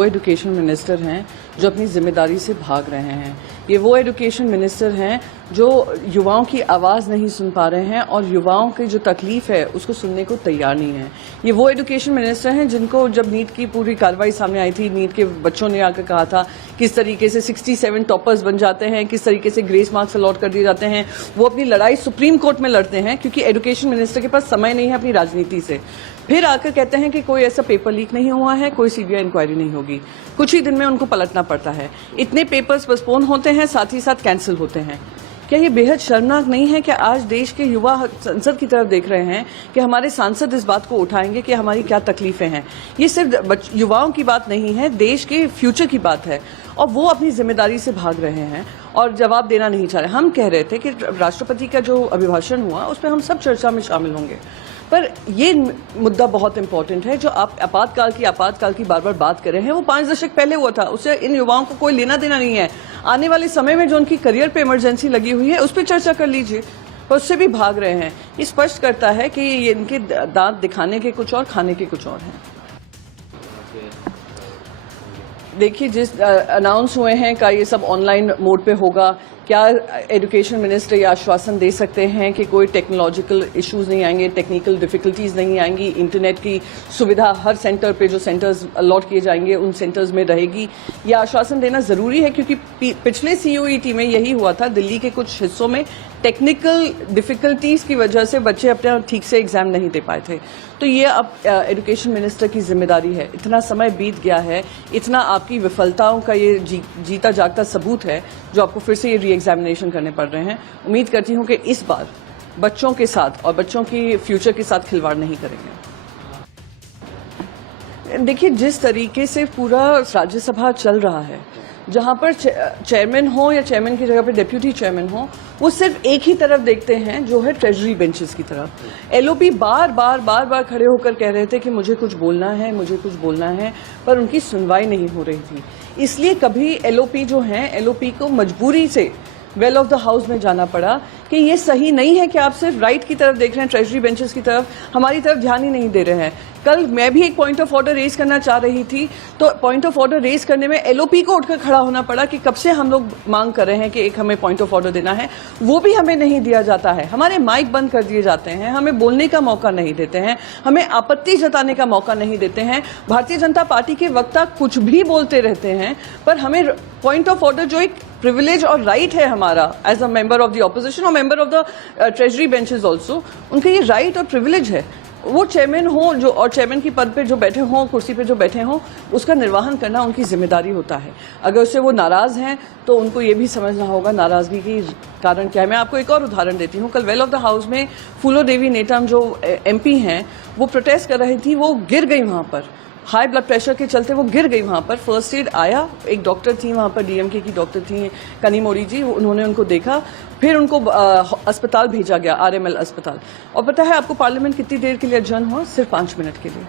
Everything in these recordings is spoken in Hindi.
वो एजुकेशन मिनिस्टर हैं जो अपनी जिम्मेदारी से भाग रहे हैं। ये वो एजुकेशन मिनिस्टर हैं जो युवाओं की आवाज़ नहीं सुन पा रहे हैं और युवाओं की जो तकलीफ है उसको सुनने को तैयार नहीं है। ये वो एजुकेशन मिनिस्टर हैं जिनको जब नीट की पूरी कार्रवाई सामने आई थी, नीट के बच्चों ने आकर कहा था किस तरीके से 67 टॉपर्स बन जाते हैं, किस तरीके से ग्रेस मार्क्स अलॉट कर दिए जाते हैं। वो अपनी लड़ाई सुप्रीम कोर्ट में लड़ते हैं क्योंकि एजुकेशन मिनिस्टर के पास समय नहीं है अपनी राजनीति से। फिर आकर कहते हैं कि कोई ऐसा पेपर लीक नहीं हुआ है, कोई सीबीआई इंक्वायरी नहीं होगी। कुछ ही दिन में उनको पलटना पड़ता है। इतने पेपर्स पोस्टपोन होते हैं, साथ ही साथ कैंसिल होते हैं। क्या ये बेहद शर्मनाक नहीं है कि आज देश के युवा संसद की तरफ देख रहे हैं कि हमारे सांसद इस बात को उठाएंगे कि हमारी क्या तकलीफें हैं। ये सिर्फ युवाओं की बात नहीं है, देश के फ्यूचर की बात है और वो अपनी जिम्मेदारी से भाग रहे हैं और जवाब देना नहीं चाह रहे। हम कह रहे थे कि राष्ट्रपति का जो अभिभाषण हुआ उस पर हम सब चर्चा में शामिल होंगे, पर ये मुद्दा बहुत इंपॉर्टेंट है जो आप आपातकाल की बार बार बात कर रहे हैं। वो 5 दशक पहले हुआ था, उससे इन युवाओं को कोई लेना देना नहीं है। आने वाले समय में जो उनकी करियर पे इमरजेंसी लगी हुई है उस पर चर्चा कर लीजिए, पर उससे भी भाग रहे हैं। ये स्पष्ट करता है कि ये इनके दांत दिखाने के कुछ और, खाने के कुछ और हैं। देखिए, जिस अनाउंस हुए हैं का ये सब ऑनलाइन मोड पे होगा। क्या एजुकेशन मिनिस्टर ये आश्वासन दे सकते हैं कि कोई टेक्नोलॉजिकल इश्यूज नहीं आएंगे, टेक्निकल डिफिकल्टीज नहीं आएंगी, इंटरनेट की सुविधा हर सेंटर पे जो सेंटर्स अलॉट किए जाएंगे उन सेंटर्स में रहेगी? ये आश्वासन देना जरूरी है क्योंकि पिछले सीयूईटी में यही हुआ था। दिल्ली के कुछ हिस्सों में टेक्निकल डिफिकल्टीज की वजह से बच्चे अपने ठीक से एग्जाम नहीं दे पाए थे। तो ये अब एजुकेशन मिनिस्टर की जिम्मेदारी है। इतना समय बीत गया है, इतना आपकी विफलताओं का ये जीता जागता सबूत है जो आपको फिर से ये री एग्जामिनेशन करने पड़ रहे हैं। उम्मीद करती हूँ कि इस बार बच्चों के साथ और बच्चों की फ्यूचर के साथ खिलवाड़ नहीं करेंगे। देखिए, जिस तरीके से पूरा राज्यसभा चल रहा है, जहां पर चेयरमैन हो या चेयरमैन की जगह पर डेप्यूटी चेयरमैन हो, वो सिर्फ एक ही तरफ देखते हैं जो है ट्रेजरी बेंचेस की तरफ। एलओपी बार बार खड़े होकर कह रहे थे कि मुझे कुछ बोलना है, मुझे कुछ बोलना है, पर उनकी सुनवाई नहीं हो रही थी। इसलिए कभी एलओपी जो हैं, एलओपी को मजबूरी से वेल ऑफ द हाउस में जाना पड़ा कि ये सही नहीं है कि आप सिर्फ राइट की तरफ देख रहे हैं, ट्रेजरी बेंचेस की तरफ, हमारी तरफ ध्यान ही नहीं दे रहे हैं। कल मैं भी एक पॉइंट ऑफ ऑर्डर रेज करना चाह रही थी, तो पॉइंट ऑफ ऑर्डर रेज करने में एलओपी को उठकर खड़ा होना पड़ा कि कब से हम लोग मांग कर रहे हैं कि एक हमें पॉइंट ऑफ ऑर्डर देना है, वो भी हमें नहीं दिया जाता है। हमारे माइक बंद कर दिए जाते हैं, हमें बोलने का मौका नहीं देते हैं, हमें आपत्ति जताने का मौका नहीं देते हैं। भारतीय जनता पार्टी के वक्ता कुछ भी बोलते रहते हैं, पर हमें पॉइंट ऑफ ऑर्डर जो एक प्रिविलेज और राइट है हमारा as a member of the opposition और member of the treasury benches also, उनका ये राइट और प्रिविलेज है। वो चेयरमैन हो जो और चेयरमैन की पद पे जो बैठे हों, कुर्सी पे जो बैठे हों, उसका निर्वहन करना उनकी जिम्मेदारी होता है। अगर उससे वो नाराज हैं तो उनको ये भी समझना होगा नाराजगी की कारण क्या है। मैं आपको एक और उदाहरण देती हूँ। कल वेल ऑफ द हाउस में फूलो देवी नेतम जो एमपी हैं, वो प्रोटेस्ट कर रही थी, वो गिर गई वहां पर। हाई ब्लड प्रेशर के चलते वो गिर गई वहां पर। फर्स्ट एड आया, एक डॉक्टर थी वहां पर, डीएमके की डॉक्टर थी कनी मोरी जी, उन्होंने उनको देखा, फिर उनको अस्पताल भेजा गया, आरएमएल अस्पताल। और पता है आपको पार्लियामेंट कितनी देर के लिए एडजर्न हुआ? सिर्फ 5 मिनट के लिए।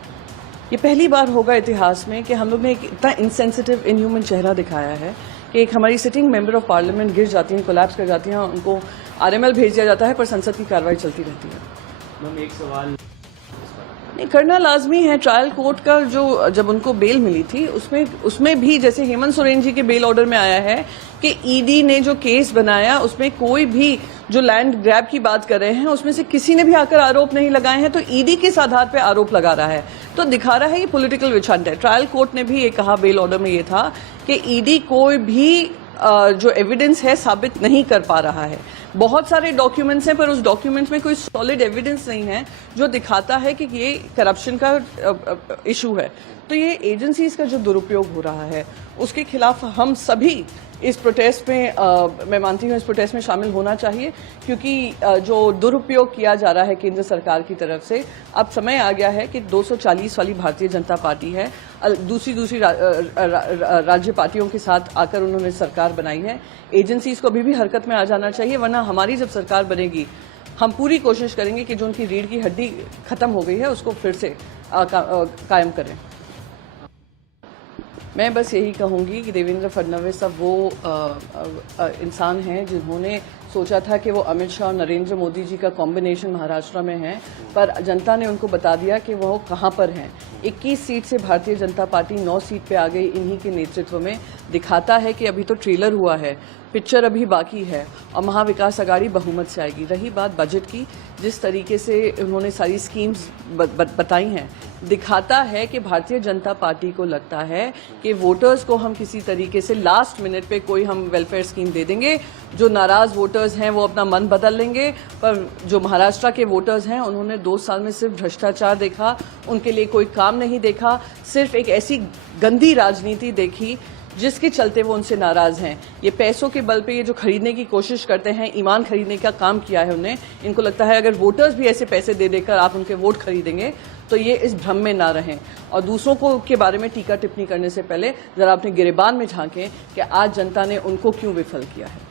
ये पहली बार होगा इतिहास में कि हम लोग ने एक इतना इनसेंसिटिव, इनह्यूमन चेहरा दिखाया है कि एक हमारी सिटिंग मेंबर ऑफ पार्लियामेंट गिर जाती हैं, कोलैप्स कर जाती हैं, उनको आरएमएल भेज दिया जाता है, पर संसद की कार्रवाई चलती रहती है। मैम, एक सवाल नहीं करना लाजमी है। ट्रायल कोर्ट का जो जब उनको बेल मिली थी उसमें भी जैसे हेमंत सोरेन जी के बेल ऑर्डर में आया है कि ईडी ने जो केस बनाया उसमें कोई भी जो लैंड ग्रैब की बात कर रहे हैं उसमें से किसी ने भी आकर आरोप नहीं लगाए हैं, तो ईडी किस आधार पे आरोप लगा रहा है? तो दिखा रहा है ये पॉलिटिकल विच हंट है। ट्रायल कोर्ट ने भी ये कहा बेल ऑर्डर में ये था कि ईडी कोई भी जो एविडेंस है साबित नहीं कर पा रहा है। बहुत सारे डॉक्यूमेंट्स हैं पर उस डॉक्यूमेंट्स में कोई सॉलिड एविडेंस नहीं है जो दिखाता है कि ये करप्शन का इशू है। तो ये एजेंसीज का जो दुरुपयोग हो रहा है उसके खिलाफ हम सभी इस प्रोटेस्ट में मैं मानती हूँ इस प्रोटेस्ट में शामिल होना चाहिए, क्योंकि जो दुरुपयोग किया जा रहा है केंद्र सरकार की तरफ से, अब समय आ गया है कि 240 वाली भारतीय जनता पार्टी है, दूसरी राज्य पार्टियों के साथ आकर उन्होंने सरकार बनाई है। एजेंसीज को अभी भी हरकत में आ जाना चाहिए, वरना हमारी जब सरकार बनेगी हम पूरी कोशिश करेंगे कि जो उनकी रीढ़ की हड्डी खत्म हो गई है उसको फिर से कायम करें। मैं बस यही कहूँगी कि देवेंद्र फडणवीस अब वो इंसान हैं जिन्होंने सोचा था कि वो अमित शाह और नरेंद्र मोदी जी का कॉम्बिनेशन महाराष्ट्र में है, पर जनता ने उनको बता दिया कि वो कहाँ पर हैं। 21 सीट से भारतीय जनता पार्टी 9 सीट पे आ गई इन्हीं के नेतृत्व में। दिखाता है कि अभी तो ट्रेलर हुआ है, पिक्चर अभी बाकी है और महाविकास अघाड़ी बहुमत से आएगी। रही बात बजट की, जिस तरीके से उन्होंने सारी स्कीम्स बताई हैं, दिखाता है कि भारतीय जनता पार्टी को लगता है कि वोटर्स को हम किसी तरीके से लास्ट मिनट पे कोई हम वेलफेयर स्कीम दे देंगे, जो नाराज वोटर्स हैं वो अपना मन बदल लेंगे। पर जो महाराष्ट्र के वोटर्स हैं उन्होंने 2 साल में सिर्फ भ्रष्टाचार देखा, उनके लिए कोई काम नहीं देखा, सिर्फ एक ऐसी गंदी राजनीति देखी जिसके चलते वो उनसे नाराज हैं। ये पैसों के बल पे ये जो खरीदने की कोशिश करते हैं, ईमान खरीदने का काम किया है उन्हें। इनको लगता है अगर वोटर्स भी ऐसे पैसे दे देकर आप उनके वोट खरीदेंगे तो ये इस भ्रम में ना रहें। और दूसरों को के बारे में टीका टिप्पणी करने से पहले जरा अपने गिरेबान में झांकें कि आज जनता ने उनको क्यों विफल किया है।